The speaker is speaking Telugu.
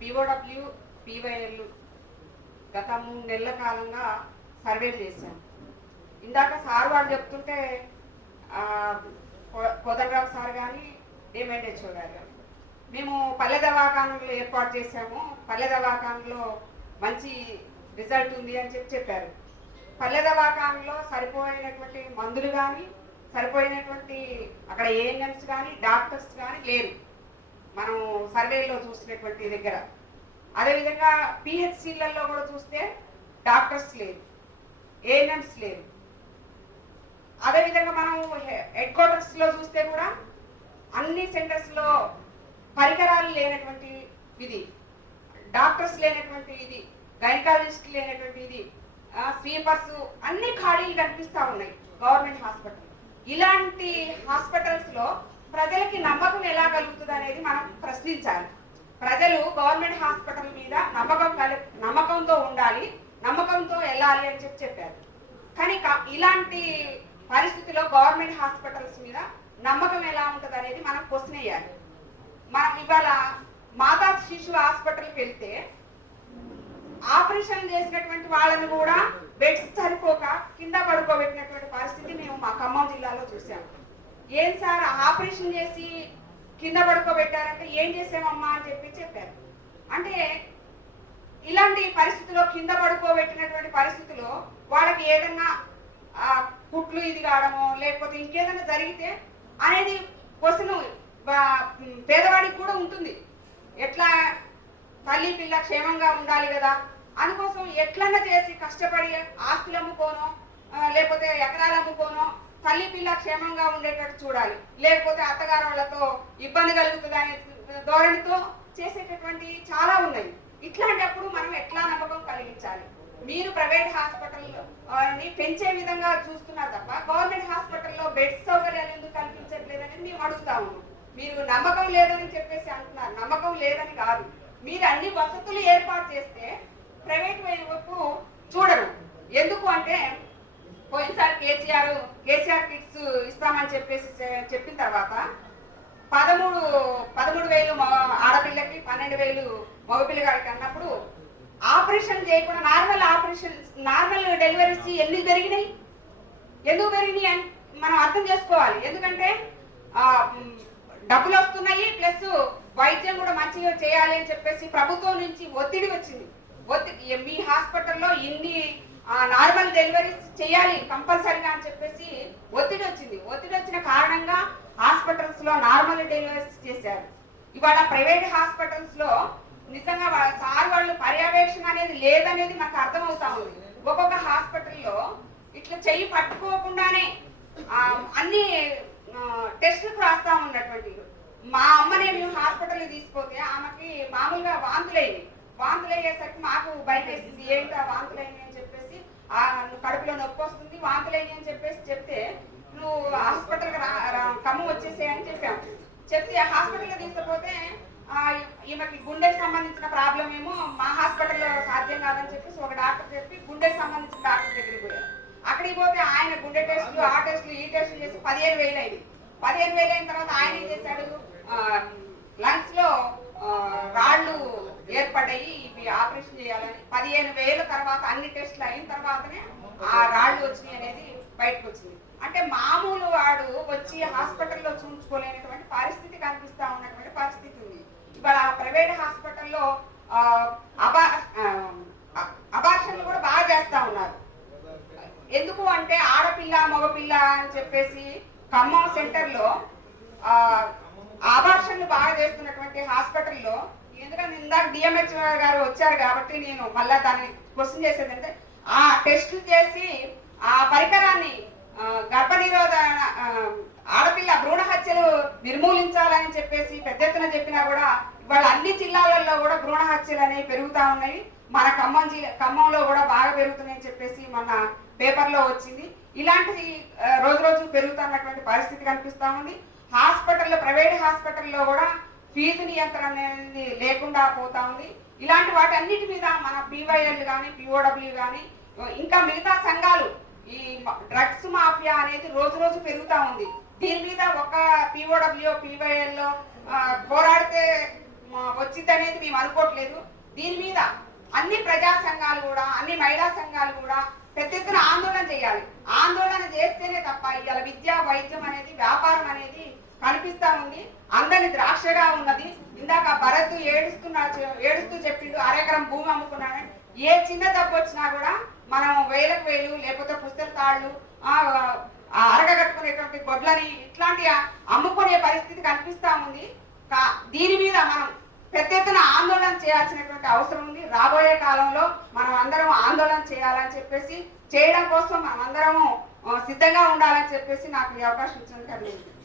పిఓడబ్ల్యూ పివైఎల్ గత మూడు నెలల కాలంగా సర్వేలు చేశాం. ఇందాక సార్ వాళ్ళు చెప్తుంటే కొ- కోదండరావు సార్ కానీ డిఎంఎన్హెచ్ఓ గారు కానీ మేము పల్లె దవాఖానలు ఏర్పాటు చేశాము. పల్లె దవాఖానలో మంచి రిజల్ట్ ఉంది అని చెప్పి చెప్పారు. పల్లె దవాఖానలో సరిపోయినటువంటి మందులు కానీ సరిపోయినటువంటి అక్కడ ఏఎన్ఎంస్ కానీ డాక్టర్స్ కానీ లేరు. మనం సర్వేలో చూసినటువంటి దగ్గర. అదేవిధంగా పిహెచ్సిలలో కూడా చూస్తే డాక్టర్స్ లేరు ఏఎన్ఎంస్ లేరు. అదేవిధంగా మనం హెడ్ క్వార్టర్స్లో చూస్తే కూడా అన్ని సెంటర్స్లో పరికరాలు లేనటువంటి ఇది డాక్టర్స్ లేనటువంటి ఇది గైనకాలజిస్ట్ లేనటువంటి ఇది స్వీపర్స్ అన్ని ఖాళీలు కనిపిస్తా ఉన్నాయి గవర్నమెంట్ హాస్పిటల్ ఇలాంటి హాస్పిటల్స్లో ప్రజలకి నమ్మకం ఎలా కలుగుతుంది అనేది మనం ప్రశ్నించాలి. ప్రజలు గవర్నమెంట్ హాస్పిటల్ మీద నమ్మకం కలి నమ్మకంతో ఉండాలి నమ్మకంతో వెళ్ళాలి అని చెప్పి చెప్పారు. కానీ ఇలాంటి పరిస్థితిలో గవర్నమెంట్ హాస్పిటల్స్ మీద నమ్మకం ఎలా ఉంటుంది అనేది మనం క్వశ్చన్ వేయాలి. మనం ఇవాళ మాతా శిశు హాస్పిటల్కి వెళ్తే ఆపరేషన్ చేసినటువంటి వాళ్ళని కూడా బెడ్స్ సరిపోక కింద పడుకోబెట్టినటువంటి పరిస్థితి మేము మా ఖమ్మం జిల్లాలో చూసాము ఏం సార్ ఆపరేషన్ చేసి కింద పడుకోబెట్టారంటే ఏం చేసామమ్మా అని చెప్పి చెప్పారు. అంటే ఇలాంటి పరిస్థితుల్లో కింద పడుకోబెట్టినటువంటి పరిస్థితుల్లో వాళ్ళకి ఏదన్నా కుట్లు ఇది కావడమో లేకపోతే ఇంకేదైనా జరిగితే అనేది క్వశ్చన్ పేదవాడికి కూడా ఉంటుంది. ఎట్లా తల్లి పిల్ల క్షేమంగా ఉండాలి కదా? అందుకోసం ఎట్లన్నా చేసి కష్టపడి ఆస్తులు అమ్ముకోనో లేకపోతే ఎకరాలు అమ్ముకోనో తల్లి పిల్ల క్షేమంగా ఉండేటట్టు చూడాలి. లేకపోతే అత్తగారు వాళ్ళతో ఇబ్బంది కలుగుతుందనే ధోరణితో చేసేటటువంటి చాలా ఉన్నాయి. ఇట్లాంటప్పుడు మనం ఎట్లా నమ్మకం కలిగించాలి? మీరు ప్రైవేట్ హాస్పిటల్ని పెంచే విధంగా చూస్తున్నారు తప్ప గవర్నమెంట్ హాస్పిటల్లో బెడ్ సౌకర్యాలు ఎందుకు కల్పించట్లేదని మేము అడుగుతా ఉన్నాం. మీరు నమ్మకం లేదని చెప్పేసి అంటున్నారు. నమ్మకం లేదని కాదు. మీరు అన్ని వసతులు ఏర్పాటు చేస్తే ప్రైవేట్ వైపు చూడరు. ఎందుకు అంటే పోయినసారి కేసీఆర్ కేసీఆర్ కిట్స్ ఇస్తామని చెప్పేసి చెప్పిన తర్వాత పదమూడు పదమూడు వేలు ఆడపిల్లకి పన్నెండు వేలు మగపిల్లగాడికి అన్నప్పుడు ఆపరేషన్ చేయకుండా నార్మల్ ఆపరేషన్ నార్మల్ డెలివరీస్ ఎన్ని పెరిగినాయి? ఎందుకు పెరిగినాయి అని మనం అర్థం చేసుకోవాలి. ఎందుకంటే డబ్బులు వస్తున్నాయి ప్లస్ వైద్యం కూడా మంచిగా చేయాలి అని చెప్పేసి ప్రభుత్వం నుంచి ఒత్తిడి వచ్చింది. ఒత్తిడి మీ హాస్పిటల్లో ఇన్ని నార్మల్ డెలివరీస్ చేయాలి కంపల్సరీగా అని చెప్పేసి ఒత్తిడి వచ్చింది. ఒత్తిడి వచ్చిన కారణంగా హాస్పిటల్స్లో నార్మల్ డెలివరీస్ చేశారు. ఇవాళ ప్రైవేట్ హాస్పిటల్స్లో నిజంగా సార్ వాళ్ళు పర్యవేక్షణ అనేది లేదనేది మాకు అర్థమవుతా ఉంది. ఒక్కొక్క హాస్పిటల్లో ఇట్లా చెయ్యి పట్టుకోకుండానే అన్ని టెస్టులకు రాస్తా ఉన్నటువంటి మా అమ్మనే మేము హాస్పిటల్ తీసుకుపోతే ఆమెకి మామూలుగా వాంతులయ్యి వాంతులు అయ్యేసరికి మాకు భయం వేసింది. ఏంటో వాంతులు అని చెప్పేసి ఆ కడుపులో నొప్పి వస్తుంది వాంతులు అయ్యి అని చెప్పేసి చెప్తే నువ్వు హాస్పిటల్కి రా రా- ఖమ్మం వచ్చేసేయని చెప్పి చెప్తే ఆ హాస్పిటల్కి తీసుకుపోతే ఈమెకి గుండెకి సంబంధించిన ప్రాబ్లం ఏమో మా హాస్పిటల్లో సాధ్యం కాదని చెప్పేసి ఒక డాక్టర్ చెప్పి గుండెకి సంబంధించిన డాక్టర్ దగ్గరికి పోయారు. అక్కడికి పోతే ఆయన గుండె టెస్టులు ఆ టెస్టులు ఈ టెస్టులు చేసి పదిహేను వేలు అయింది. పదిహేను వేలు అయిన తర్వాత ఆయన ఏం చేశాడు? లంగ్స్లో రాళ్ళు ఏర్పడ్డాయి ఇవి ఆపరేషన్ చేయాలని పదిహేను వేల తర్వాత అన్ని టెస్టులు అయిన తర్వాతనే ఆ రాళ్ళు వచ్చినాయి అనేది బయటకు వచ్చింది. అంటే మామూలు వాడు వచ్చి హాస్పిటల్లో చూపించుకోలేనటువంటి పరిస్థితి కనిపిస్తా ఉన్నటువంటి పరిస్థితి ఉంది. ఇవాళ ప్రైవేట్ హాస్పిటల్లో అబా అబార్షన్లు కూడా బాగా చేస్తా ఉన్నారు. ఎందుకు అంటే ఆడపిల్ల మగపిల్ల అని చెప్పేసి ఖమ్మం సెంటర్లో అబార్షన్లు ఆభాషణలు బాగా చేస్తున్నటువంటి హాస్పిటల్లో ఎందుకంటే ఇందాక డిఎంహెచ్ గారు వచ్చారు కాబట్టి నేను మళ్ళా దాన్ని క్వశ్చన్ చేసేది అంటే ఆ టెస్టులు చేసి ఆ పరికరాన్ని ఆ, గర్భ నిరోధ ఆడపిల్ల భ్రూణ హత్యలు నిర్మూలించాలని చెప్పేసి పెద్ద ఎత్తున చెప్పినా కూడా ఇవాళ అన్ని జిల్లాలలో కూడా భ్రూణ హత్యలు అనేవి పెరుగుతా ఉన్నాయి. మన ఖమ్మం జిల్లా ఖమ్మంలో కూడా బాగా పెరుగుతున్నాయని చెప్పేసి మన పేపర్లో వచ్చింది. ఇలాంటి రోజు రోజు పెరుగుతున్నటువంటి పరిస్థితి కనిపిస్తా ఉంది. హాస్పిటల్లో ప్రైవేట్ హాస్పిటల్లో కూడా ఫీజు నియంత్రణ అనేది లేకుండా పోతా ఉంది. ఇలాంటి వాటి అన్నిటి మీద మన పీవైఎల్ కానీ పిఓడబ్ల్యూ కానీ ఇంకా మిగతా సంఘాలు ఈ డ్రగ్స్ మాఫియా అనేది రోజు రోజు పెరుగుతా ఉంది. దీని మీద ఒక పిఓడబ్ల్యూ పివైఎల్లో పోరాడితే వచ్చింది వచ్చిందనేది మేము అనుకోవట్లేదు. దీని మీద అన్ని ప్రజా సంఘాలు కూడా అన్ని మహిళా సంఘాలు కూడా పెద్ద ఎత్తున ఆందోళన చేయాలి. ఆందోళన చేస్తేనే తప్ప ఇవాళ విద్య వైద్యం అనేది వ్యాపారం అనేది కనిపిస్తా ఉంది. అందరిని ద్రాక్షగా ఉన్నది. ఇందాక భరత్ ఏడుస్తున్నా ఏడుస్తూ చెప్పిండు అరెకరం భూమి అమ్ముకున్నాడని. ఏ చిన్న తప్పు వచ్చినా కూడా వేలకు వేలు లేకపోతే పుస్తక తాళ్ళు ఆ, అరగ కట్టుకునేటువంటి గొడ్లని ఇట్లాంటి అమ్ముకునే పరిస్థితి కనిపిస్తా ఉంది దీని మీద మనం పెద్ద ఎత్తున ఆందోళన చేయాల్సినటువంటి అవసరం ఉంది రాబోయే కాలంలో మనం అందరం ఆందోళన చేయాలని చెప్పేసి చేయడం కోసం మనం అందరము సిద్ధంగా ఉండాలని చెప్పేసి నాకు ఈ అవకాశం ఇచ్చినందుకు అభినందనలు.